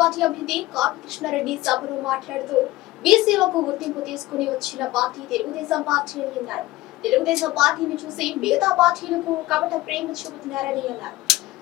Party అభ్యర్థి కామకృష్ణారెడ్డి సభలో మాట్లాడుతూ బీసీలకు గుర్తింపు తీసుకుని వచ్చిన పార్టీ తెలుగుదేశం పార్టీ అని అన్నారు. తెలుగుదేశం పార్టీని చూసి మిగతా పార్టీలకు కపట ప్రేమ చూపుతున్నారని అన్నారు.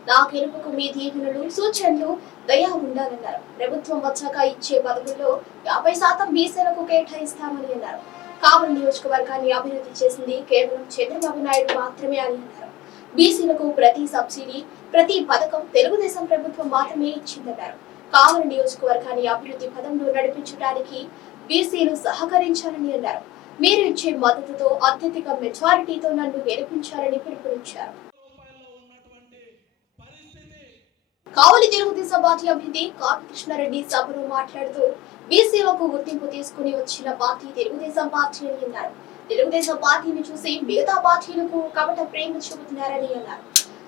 నా గెలుపుకు మీ దీవెనలు సూచనలు దయా ఉండాలన్నారు. ప్రభుత్వం వచ్చాక ఇచ్చే పదవుల్లో యాభై శాతం బీసీలకు కేటాయిస్తామని అన్నారు. కావలి నియోజకవర్గాన్ని అభివృద్ధి చేసింది కేవలం చంద్రబాబు నాయుడు మాత్రమే అని అన్నారు. బీసీలకు ప్రతి సబ్సిడీ ప్రతి పథకం తెలుగుదేశం ప్రభుత్వం మాత్రమే ఇచ్చిందన్నారు. కావలి నియోజకవర్గాన్ని అభివృద్ధి పదంలో నడిపించడానికి బీసీలు సహకరించాలని అన్నారు. మీరు ఇచ్చే మద్దతుతో అత్యధిక మెజారిటీతో నన్ను గెలిపించాలని పిలుపునిచ్చారు. కావలి తెలుగుదేశం పార్టీ అభ్యర్థి కామకృష్ణారెడ్డి సభలో మాట్లాడుతూ బీసీలకు గుర్తింపు తీసుకుని వచ్చిన పార్టీ తెలుగుదేశం పార్టీ అని అన్నారు. తెలుగుదేశం పార్టీని చూసి మిగతా పార్టీలకు కపట ప్రేమ చూపుతున్నారని అన్నారు.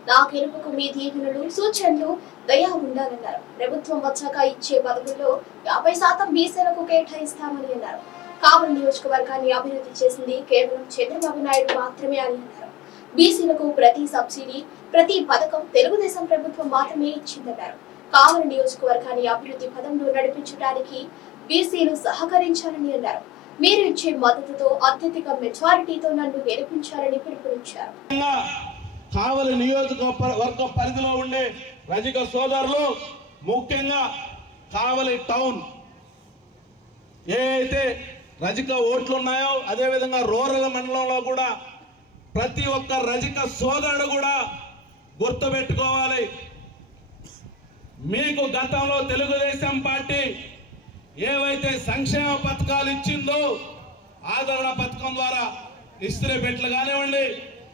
నా గెలుపుకు మీ దీవెనలు సూచనలు దయా ఉండాలన్నారు. ప్రభుత్వం వచ్చాక ఇచ్చే పదవుల్లో యాభై శాతం బీసీలకు కేటాయిస్తామని అన్నారు. కావలి నియోజకవర్గాన్ని అభివృద్ధి చేసింది కేవలం చంద్రబాబు నాయుడు మాత్రమే అని అన్నారు. బీసీలకు ప్రతి సబ్సిడీ ప్రతి పథకం తెలుగుదేశం ప్రభుత్వం మాత్రమే ఇచ్చిందన్నారు. కావలి నియోజకవర్గాన్ని అభివృద్ధి పదంలో నడిపించడానికి బీసీలు సహకరించాలని అన్నారు. మీరు ఇచ్చే మద్దతుతో అత్యధిక మెజారిటీతో నన్ను గెలిపించాలని పిలుపునిచ్చారు. కావలి నియోజకవర్గ పరిధిలో ఉండే రజక సోదరులు ముఖ్యంగా కావలి టౌన్. ఏ అయితే రజక ఓట్లు ఉన్నాయో అదేవిధంగా రూరల్ మండలంలో కూడా ప్రతి ఒక్క రజక సోదరుడు కూడా గుర్తుపెట్టుకోవాలి. మీకు గతంలో తెలుగుదేశం పార్టీ ఏవైతే సంక్షేమ పథకాలు ఇచ్చిందో ఆదరణ పథకం ద్వారా ఇస్త్రీ పెట్లు కానివ్వండి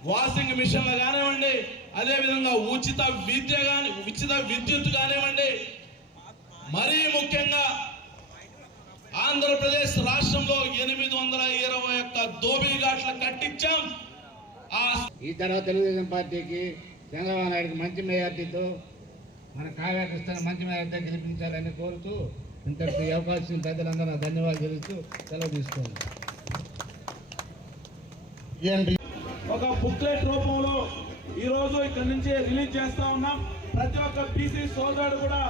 వాషింగ్ మిషన్లు కానివ్వండి అదేవిధంగా ఉచిత విద్య కాని ఉచిత విద్యుత్ కానివ్వండి. మరీ ముఖ్యంగా ఆంధ్రప్రదేశ్ రాష్ట్రంలో ఎనిమిది వందల ఇరవై ఒక్క దోబీ ఘాట్లు కట్టించాం. ఆ ఈ తర్వాత తెలుగుదేశం పార్టీకి చంద్రబాబు నాయుడుకి మంచి మెజార్టీతో మన కావ్యకృష్ణ మంచి మెజార్టీ గెలిపించాలని కోరుతూ ఇంతటి అవకాశం పెద్దలందరూ ధన్యవాదాలు తెలుస్తూ సెలవు తీసుకోండి ఒక బుక్లెట్ రూపంలో ఈ రోజు ఇక్కడ నుంచి రిలీజ్ చేస్తా ఉన్నాం. ప్రతి ఒక్క బీసీ సోదరుడు కూడా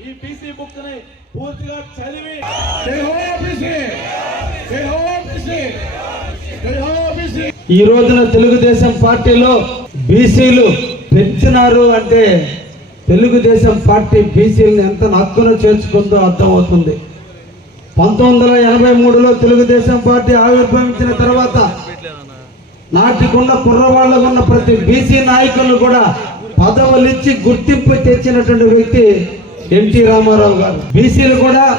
ఈ బీసీ బుక్ని పూర్తిగా చదివి ఈ రోజున తెలుగుదేశం పార్టీలో బీసీలు పెంచినారు అంటే తెలుగుదేశం పార్టీ బీసీలను ఎంత హక్కున చేర్చుకుందో అర్థమవుతుంది. పంతొమ్మిది వందల ఎనభై మూడులో తెలుగుదేశం పార్టీ ఆవిర్భవించిన తర్వాత నాటికున్న కుర్రవాళ్ళకు ఉన్న ప్రతి బీసీ నాయకులు కూడా పదవులు ఇచ్చి గుర్తింపు తెచ్చినటువంటి వ్యక్తి ఎన్టీ రామారావు గారు. బీసీలు కూడా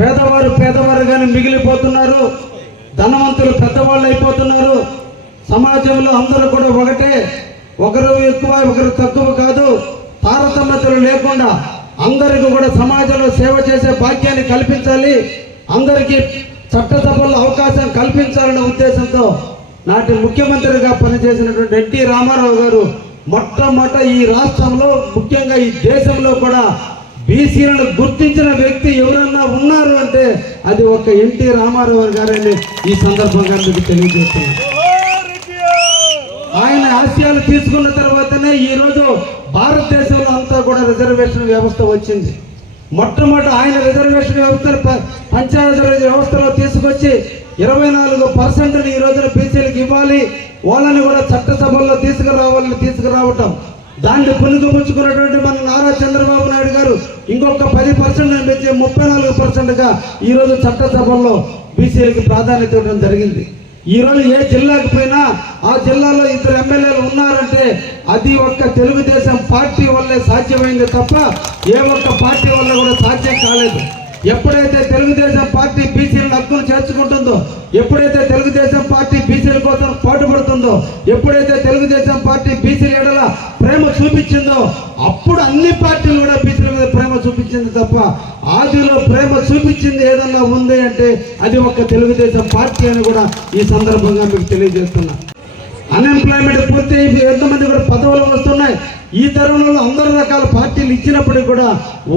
పేదవారు పేదవారుగానే మిగిలిపోతున్నారు. ధనవంతులు పెద్దవాళ్ళు అయిపోతున్నారు. సమాజంలో అందరూ కూడా ఒకటే. ఒకరు ఎక్కువ ఒకరు తక్కువ కాదు. తారతమ్యతలు లేకుండా అందరికీ కూడా సమాజంలో సేవ చేసే భాగ్యాన్ని కల్పించాలి. అందరికీ చట్టసభల్లో అవకాశం కల్పించాలనే ఉద్దేశంతో నాటి ముఖ్యమంత్రిగా పనిచేసినటువంటి ఎన్టీ రామారావు గారు మొట్టమొదట ఈ రాష్ట్రంలో ముఖ్యంగా ఈ దేశంలో కూడా బీసీలను గుర్తించిన వ్యక్తి ఎవరన్నా ఉన్నారు అంటే అది ఒక ఎన్టీ రామారావు గారని ఈ సందర్భంగా మీకు తెలియజేస్తున్నాను. ఆయన ఆశయాలు తీసుకున్న తర్వాతనే ఈ రోజు భారతదేశంలో అంతా కూడా రిజర్వేషన్ వ్యవస్థ వచ్చింది. మొట్టమొదటి ఆయన రిజర్వేషన్ వ్యవస్థను ప- పంచాయతీ వ్యవస్థలో తీసుకొచ్చి ఇరవై నాలుగు పర్సెంట్ ఈ రోజున బీసీలకు ఇవ్వాలి. వాళ్ళని కూడా చట్టసభల్లో తీసుకురావాలని తీసుకురావటం. దాన్ని పుణికిపుచ్చుకున్నటువంటి మన నారా చంద్రబాబు నాయుడు గారు ఇంకొక పది పర్సెంట్ అనిపించి ముప్పై నాలుగు పర్సెంట్గా ఈరోజు చట్టసభల్లో బీసీలకు ప్రాధాన్యత ఇవ్వడం జరిగింది. ఈ రోజు ఏ జిల్లాకు పోయినా ఆ జిల్లాలో ఇద్దరు ఎమ్మెల్యేలు ఉన్నారంటే అది ఒక్క తెలుగుదేశం పార్టీ వల్లే సాధ్యమైంది తప్ప ఏ ఒక్క పార్టీ వల్ల కూడా సాధ్యం కాలేదు. ఎప్పుడైతే తెలుగుదేశం పార్టీ బీసీ హక్కులు చేర్చుకుంటుందో ఎప్పుడైతే తెలుగుదేశం పార్టీ బీసీల కోసం పాటుపడుతుందో ఎప్పుడైతే తెలుగుదేశం పార్టీ బీసీల ఎడల ప్రేమ చూపించిందో అప్పుడు అన్ని పార్టీలు కూడా బీసీల మీద ప్రేమ చూపించింది తప్ప ఆదిలో ప్రేమ చూపించింది ఏదన్నా ఉంది అంటే అది ఒక తెలుగుదేశం పార్టీ అని కూడా ఈ సందర్భంగా మీకు తెలియజేస్తున్నా. అన్ఎంప్లాయ్మెంట్ పూర్తి ఎంతమంది కూడా పదవులు వస్తున్నాయి. ఈ తరుణంలో అందరు రకాల పార్టీలు ఇచ్చినప్పటికీ కూడా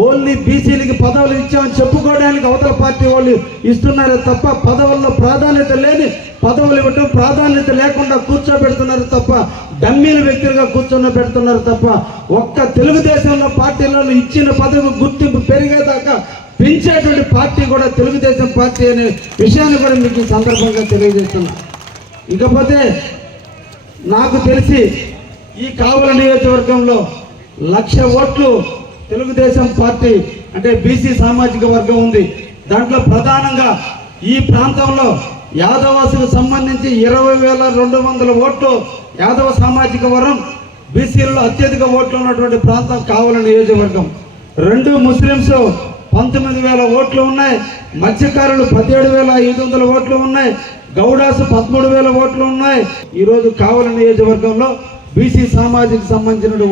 ఓన్లీ బీసీలకి పదవులు ఇచ్చామని చెప్పుకోవడానికి అవతల పార్టీ వాళ్ళు ఇస్తున్నారే తప్ప పదవుల్లో ప్రాధాన్యత లేని పదవులు ఇవ్వటం ప్రాధాన్యత లేకుండా కూర్చోబెడుతున్నారు తప్ప డమ్మీలు వ్యక్తులుగా కూర్చొని పెడుతున్నారు తప్ప ఒక్క తెలుగుదేశంలో పార్టీలలో ఇచ్చిన పదవి గుర్తింపు పెరిగేదాకా పెంచేటువంటి పార్టీ కూడా తెలుగుదేశం పార్టీ అనే విషయాన్ని కూడా మీకు ఈ సందర్భంగా తెలియజేస్తున్నా. ఇకపోతే నాకు తెలిసి ఈ కావల నియోజకవర్గంలో లక్ష ఓట్లు తెలుగుదేశం పార్టీ అంటే బీసీ సామాజిక వర్గం ఉంది. దాంట్లో ప్రధానంగా ఈ ప్రాంతంలో యాదవాసులకు సంబంధించి ఇరవై వేల రెండు వందల ఓట్లు యాదవ సామాజిక వర్గం బీసీలలో అత్యధిక ఓట్లు ఉన్నటువంటి ప్రాంతం కావల నియోజకవర్గం. రెండు ముస్లింస్ పంతొమ్మిది వేల ఓట్లు ఉన్నాయి. మత్స్యకారులు పదిహేడు వేల ఐదు వందల ఓట్లు ఉన్నాయి. గౌడాసు పదమూడు వేల ఓట్లు ఉన్నాయి. ఈరోజు కావల నియోజకవర్గంలో బీసీ సామాజిక సంబంధించిన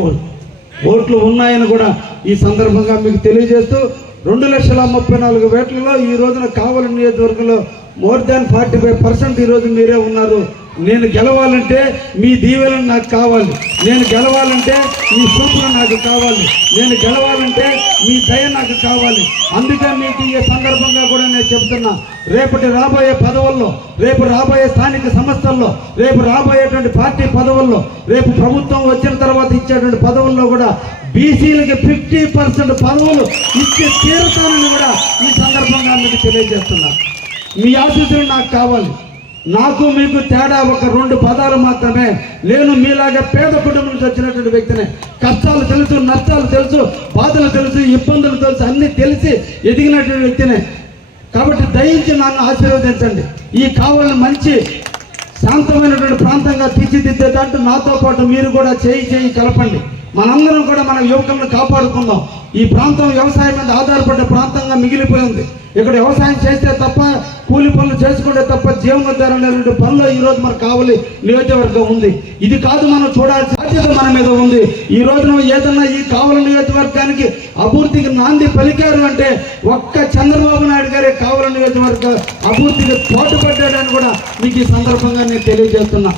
ఓట్లు ఉన్నాయని కూడా ఈ సందర్భంగా మీకు తెలియజేస్తూ రెండు లక్షల ముప్పై నాలుగు వేట్లలో ఈ రోజున కావల నియోజకవర్గంలో more than forty five percent ఈరోజు మీరే ఉన్నారు. నేను గెలవాలంటే మీ దీవెలను నాకు కావాలి. నేను గెలవాలంటే మీ సూచన నాకు కావాలి. నేను గెలవాలంటే మీ దయ నాకు కావాలి. అందుకే మీకు ఈ సందర్భంగా కూడా నేను చెప్తున్నా. రేపటి రాబోయే పదవుల్లో రేపు రాబోయే స్థానిక సంస్థల్లో రేపు రాబోయేటువంటి పార్టీ పదవుల్లో రేపు ప్రభుత్వం వచ్చిన తర్వాత ఇచ్చేటువంటి పదవుల్లో కూడా బీసీలకి ఫిఫ్టీ పర్సెంట్ పదవులు ఇచ్చి తీరుతానని కూడా ఈ సందర్భంగా మీకు తెలియజేస్తున్నా. మీ ఆశీస్సులు నాకు కావాలి. నాకు మీకు తేడా ఒక రెండు పదాలు మాత్రమే. నేను మీలాగా పేద కుటుంబం నుంచి వచ్చినటువంటి వ్యక్తిని. కష్టాలు తెలుసు నష్టాలు తెలుసు బాధలు తెలుసు ఇబ్బందులు తెలుసు అన్ని తెలిసి ఎదిగినటువంటి వ్యక్తిని. కాబట్టి దయించి నన్ను ఆశీర్వదించండి. ఈ కావాలని మంచి శాంతమైనటువంటి ప్రాంతంగా తీర్చిదిద్దే దాంట్లో నాతో పాటు మీరు కూడా చేయి చేయి కలపండి. మనందరం కూడా మన యువకులను కాపాడుకుందాం. ఈ ప్రాంతం వ్యవసాయం మీద ఆధారపడ్డ ప్రాంతంగా మిగిలిపోయింది. ఇక్కడ వ్యవసాయం చేస్తే తప్ప కూలి పనులు చేసుకుంటే తప్ప జీవనోద్ధారం అనేటువంటి పనులు ఈ రోజు మనకు కావాలి నియోజకవర్గం ఉంది. ఇది కాదు మనం చూడాల్సిన బాధ్యత మన మీద ఉంది. ఈ రోజున ఏదన్నా ఈ కావలి నియోజకవర్గానికి అభివృద్ధికి నాంది పలికారు అంటే ఒక్క చంద్రబాబు నాయుడు గారే కావలి నియోజకవర్గ అభివృద్ధికి తోటపడ్డాడని కూడా మీకు ఈ సందర్భంగా నేను తెలియజేస్తున్నా.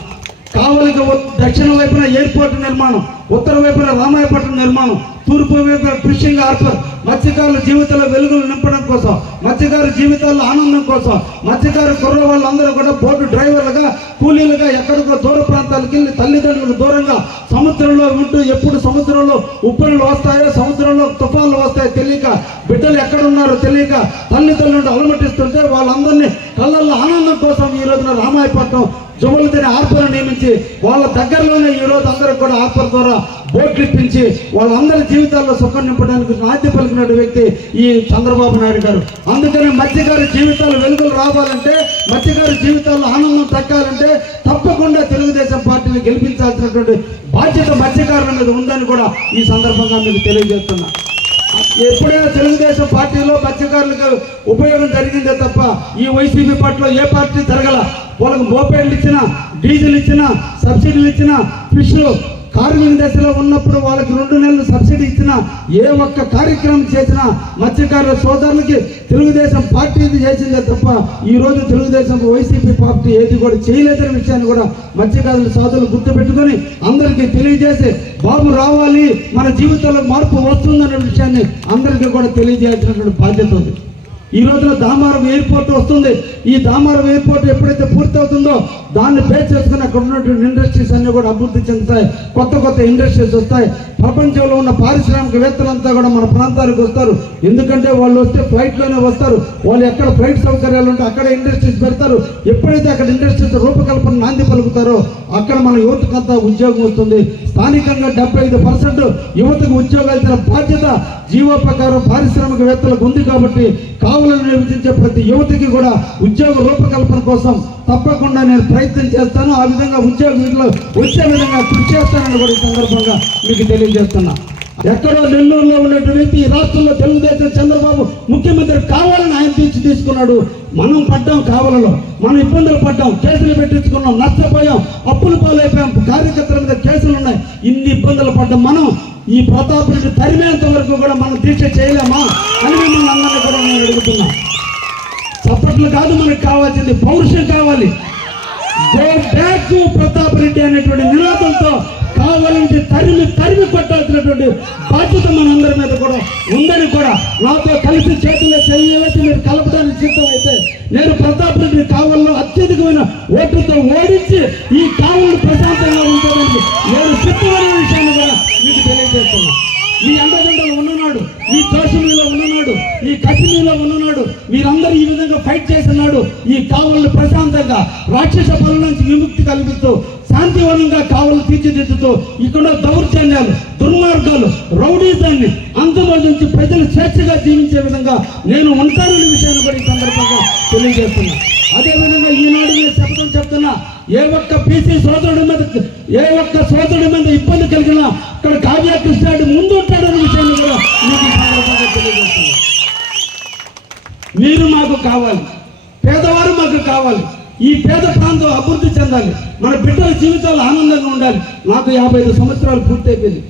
కావలికి దక్షిణ వైపున ఎయిర్పోర్ట్ నిర్మాణం ఉత్తర వైపున రామాయపట్నం నిర్మాణం తూర్పు వైపున ఫిషింగ్ హార్బర్ మత్స్యకారుల జీవితాల్లో వెలుగులు నింపడం కోసం మత్స్యకారు జీవితాల్లో ఆనందం కోసం మత్స్యకారు కుర్ర వాళ్ళందరూ కూడా బోటు డ్రైవర్లుగా కూలీలుగా ఎక్కడికో దూర ప్రాంతాలకు వెళ్ళి తల్లిదండ్రులకు దూరంగా సముద్రంలో ఉంటూ ఎప్పుడు సముద్రంలో ఉప్పులు వస్తాయో సముద్రంలో తుఫాన్లు వస్తాయో తెలియక బిడ్డలు ఎక్కడున్నారో తెలియక తల్లిదండ్రులను అలమటిస్తుంటే వాళ్ళందరినీ కళ్ళల్లో ఆనందం కోసం ఈ రోజున రామాయపట్నం తినే ఆర్పర్ నియమించి వాళ్ళ దగ్గరలోనే ఈ రోజు అందరూ కూడా ఆర్పర్ ద్వారా బోట్లు ఇప్పించి వాళ్ళందరి జీవితాల్లో సుఖం నింపడానికి నాట్య పలికిన వ్యక్తి ఈ చంద్రబాబు నాయుడు గారు. అందుకని మత్స్యకారు జీవితాలు వెలుగులు రావాలంటే మత్స్యకారు జీవితాల్లో ఆనందం తగ్గాలంటే తప్పకుండా తెలుగుదేశం పార్టీని గెలిపించాల్సినటువంటి బాధ్యత మత్స్యకారుల మీద ఉందని కూడా ఈ సందర్భంగా మీకు తెలియజేస్తున్నా. ఎప్పుడైనా తెలుగుదేశం పార్టీలో మత్స్యకారులకు ఉపయోగం జరిగిందే తప్ప ఈ వైసీపీ పార్టీలో ఏ పార్టీ జరగల? వాళ్ళకి మోపేళ్ళు ఇచ్చినా డీజిల్ ఇచ్చినా సబ్సిడీలు ఇచ్చినా ఫిష్ కార్మిక దశలో ఉన్నప్పుడు వాళ్ళకి రెండు నెలలు సబ్సిడీ ఇచ్చినా ఏ ఒక్క కార్యక్రమం చేసినా మత్స్యకారుల సోదరులకి తెలుగుదేశం పార్టీ చేసిందే తప్ప ఈ రోజు తెలుగుదేశం వైసీపీ పార్టీ ఏది కూడా చేయలేదనే విషయాన్ని కూడా మత్స్యకారుల సోదరులు గుర్తుపెట్టుకొని అందరికీ తెలియజేసి బాబు రావాలి మన జీవితంలో మార్పు వస్తుందనే విషయాన్ని అందరికీ కూడా తెలియజేయాల్సినటువంటి బాధ్యత ఉంది. ఈ రోజున దామారం ఎయిర్పోర్ట్ వస్తుంది. ఈ దామారం ఎయిర్పోర్ట్ ఎప్పుడైతే పూర్తవుతుందో దాన్ని పే చేసుకుని అక్కడ ఉన్నటువంటి ఇండస్ట్రీస్ అన్నీ కూడా అభివృద్ధి చెందుతాయి. కొత్త కొత్త ఇండస్ట్రీస్ వస్తాయి. ప్రపంచంలో ఉన్న పారిశ్రామికవేత్తలంతా కూడా మన ప్రాంతానికి వస్తారు. ఎందుకంటే వాళ్ళు వస్తే ఫ్లైట్లోనే వస్తారు. వాళ్ళు ఎక్కడ ఫ్లైట్ సౌకర్యాలు ఉంటే అక్కడ ఇండస్ట్రీస్ పెడతారు. ఎప్పుడైతే అక్కడ ఇండస్ట్రీస్ రూపకల్పన నాంది పలుకుతారో అక్కడ మన యువతకంతా ఉద్యోగం వస్తుంది. స్థానికంగా డెబ్బై ఐదు పర్సెంట్ యువతకు ఉద్యోగాలు ఇచ్చిన బాధ్యత జీవో ప్రకారం పారిశ్రామికవేత్తలకు ఉంది కాబట్టి కావులను నిర్వహించే ప్రతి యువతికి కూడా ఉద్యోగ రూపకల్పన కోసం తప్పకుండా నేను ప్రయత్నం చేస్తాను. ఆ విధంగా ఉద్యోగంలో వచ్చే విధంగా కృషి చేస్తానని కూడా ఈ సందర్భంగా మీకు తెలియజేస్తున్నా. ఎక్కడో నెల్లూరులో ఉన్నటువంటి ఈ రాష్ట్రంలో తెలుగుదేశం చంద్రబాబు ముఖ్యమంత్రి కావాలని ఆయన చేస్తున్నాడు మనం పడ్డాం కావాలలో మనం ఇబ్బందులు పడ్డాం కేసులు పెట్టించుకున్నాం నష్టపోయాం అప్పులు పాలైపోయాం కార్యకర్తల మీద కేసులు ఉన్నాయి ఇన్ని ఇబ్బందులు పడ్డాం మనం ఈ ప్రతాపుడిని తరిమేంత వరకు కూడా మనం దీక్ష చేయలేమా? అని మిమ్మల్ని అందరినీ కూడా నేను అడుగుతున్నా. చప్పట్లు కాదు మనకు కావాల్సింది పౌరుషం కావాలి. గో బ్యాక్ ప్రతాప్ రెడ్డి అనేటువంటి నినాదంతో కావాలంటే తరిమి తరిమి కొట్టాల్సినటువంటి బాధ్యత మనందరి మీద కూడా ఉందని కూడా నాతో కలిసి చేతుల్లో చేసి మీరు కలపడానికి నేను ప్రతాప్ రెడ్డి కావాలలో అత్యధికమైన ఓటుతో ఓడించి ఈ కావులు ప్రశాంతంగా ఉంటుందని నేను సిద్ధమైన విషయాన్ని కూడా మీకు తెలియజేస్తున్నా. మీ అండదండలు ఉన్ననాడు మీ జోషులో ఉన్ననాడు ఈ కసిమీలో ఉన్ననాడు మీరందరూ ఈ విధంగా ఫైట్ చేస్తున్నాడు ఈ కావలను ప్రశాంతంగా రాక్షస పనుల నుంచి విముక్తి కల్పిస్తూ శాంతివనంగా కావలు తీర్చిదిద్దుతూ ఇక్కడ దౌర్జన్యాలు దుర్మార్గాలు రౌడీజాన్ని నుంచి ప్రజలు స్వేచ్ఛగా జీవించే విధంగా నేను ఉంటానని విషయాన్ని కూడా ఈ సందర్భంగా తెలియజేస్తున్నా. అదేవిధంగా ఈనాడు నేను శపథం చెప్తున్నా ఏ ఒక్క పీసీ సోదరుడి మీద ఏ ఒక్క సోదరుడి మీద ఇబ్బంది కలిగినా ఇక్కడ కావ్యకృష్ణాడు ముందు ఉంటాడనే విషయాన్ని కూడా మీకు ఈ సందర్భంగా తెలియజేస్తున్నా. మీరు మాకు కావాలి. పేదవారు మాకు కావాలి. ఈ పేద ప్రాంతం అభివృద్ధి చెందాలి. మన బిడ్డల జీవితాలు ఆనందంగా ఉండాలి. నాకు యాభై ఐదు సంవత్సరాలు పూర్తయిపోయింది.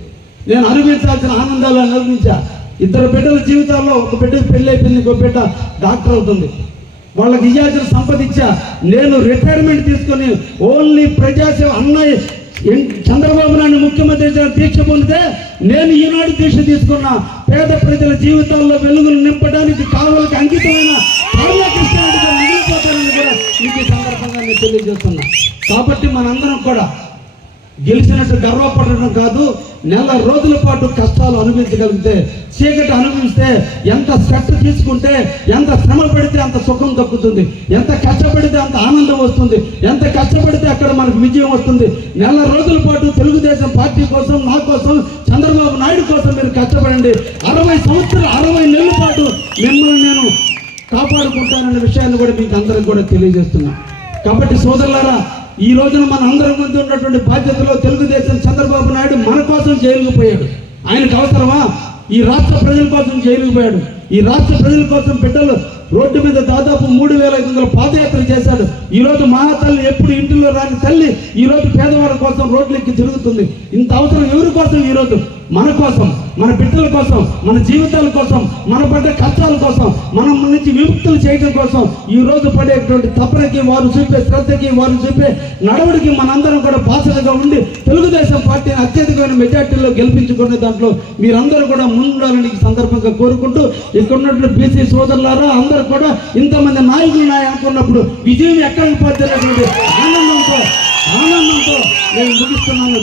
నేను అనుభవించాల్సిన ఆనందాలు అనుభవించా. ఇద్దరు బిడ్డల జీవితాల్లో ఒక బిడ్డకి పెళ్ళి అయిపోయింది ఇంకో బిడ్డ డాక్టర్ అవుతుంది. వాళ్ళకి ఇయ్యాల్సిన సంపద ఇచ్చా. నేను రిటైర్మెంట్ తీసుకొని ఓన్లీ ప్రజాసేవ అన్నయ్య ఎన్- చంద్రబాబు నాయుడు ముఖ్యమంత్రి దీక్ష పొందితే నేను ఈనాడు దీక్ష తీసుకున్న. పేద ప్రజల జీవితాల్లో వెలుగులు నింపడానికి కావలకి అంకితమైన మీకు సందర్భంగా నేను తెలియజేస్తున్నా. కాబట్టి మనందరం కూడా గెలిచినట్టు గర్వపడడం కాదు నెల రోజుల పాటు కష్టాలు అనుభవించగలిగితే చీకటి అనుభవిస్తే ఎంత శ్రద్ధ తీసుకుంటే ఎంత శ్రమ పడితే అంత సుఖం దక్కుతుంది. ఎంత కష్టపడితే అంత ఆనందం వస్తుంది. ఎంత కష్టపడితే అక్కడ మనకు విజయం వస్తుంది. నెల రోజుల పాటు తెలుగుదేశం పార్టీ కోసం నా కోసం చంద్రబాబు నాయుడు కోసం మీరు కష్టపడండి. అరవై సంవత్సరాలు అరవై నెలల పాటు మిమ్మల్ని నేను కాపాడుకుంటానన్న విషయాన్ని కూడా మీకు అందరికి కూడా తెలియజేస్తున్నా. కాబట్టి సోదరులారా ఈ రోజున మన అందరి ముందు ఉన్నటువంటి బాధ్యతలో తెలుగుదేశం చంద్రబాబు నాయుడు మన కోసం జైలుకు పోయాడు. ఆయనకు అవసరమా? ఈ రాష్ట్ర ప్రజల కోసం జైలుకు పోయాడు. ఈ రాష్ట్ర ప్రజల కోసం బిడ్డలు రోడ్డు మీద దాదాపు మూడు వేల ఐదు వందల పాదయాత్ర చేశాడు. ఈ రోజు మా తల్లి ఎప్పుడు ఇంటిలో రాని తల్లి ఈ రోజు పేదవారి కోసం రోడ్లెక్కి తిరుగుతుంది. ఇంత అవసరం ఎవరి కోసం ఈ రోజు? మన కోసం మన బిడ్డల కోసం మన జీవితాల కోసం మన పడ్డ కష్టాల కోసం మనం నుంచి విముక్తులు చేయడం కోసం ఈ రోజు పడేటువంటి తపనకి వారు చూపే శ్రద్ధకి వారు చూపే నడవడికి మనందరం కూడా బాధ్యతగా ఉండి తెలుగుదేశం పార్టీని అత్యధికమైన మెజార్టీలో గెలిపించుకునే దాంట్లో మీరందరూ కూడా ముందుండాలని సందర్భంగా కోరుకుంటూ ఇక్కడ ఉన్నటువంటి బీసీ సోదరులారా అందరూ కూడా ఇంతమంది నాయకులు అనుకున్నప్పుడు విజయం ఎక్కడ పోతే ఆనందంతో ఆనందంతో నేను ముగిస్తున్నాను.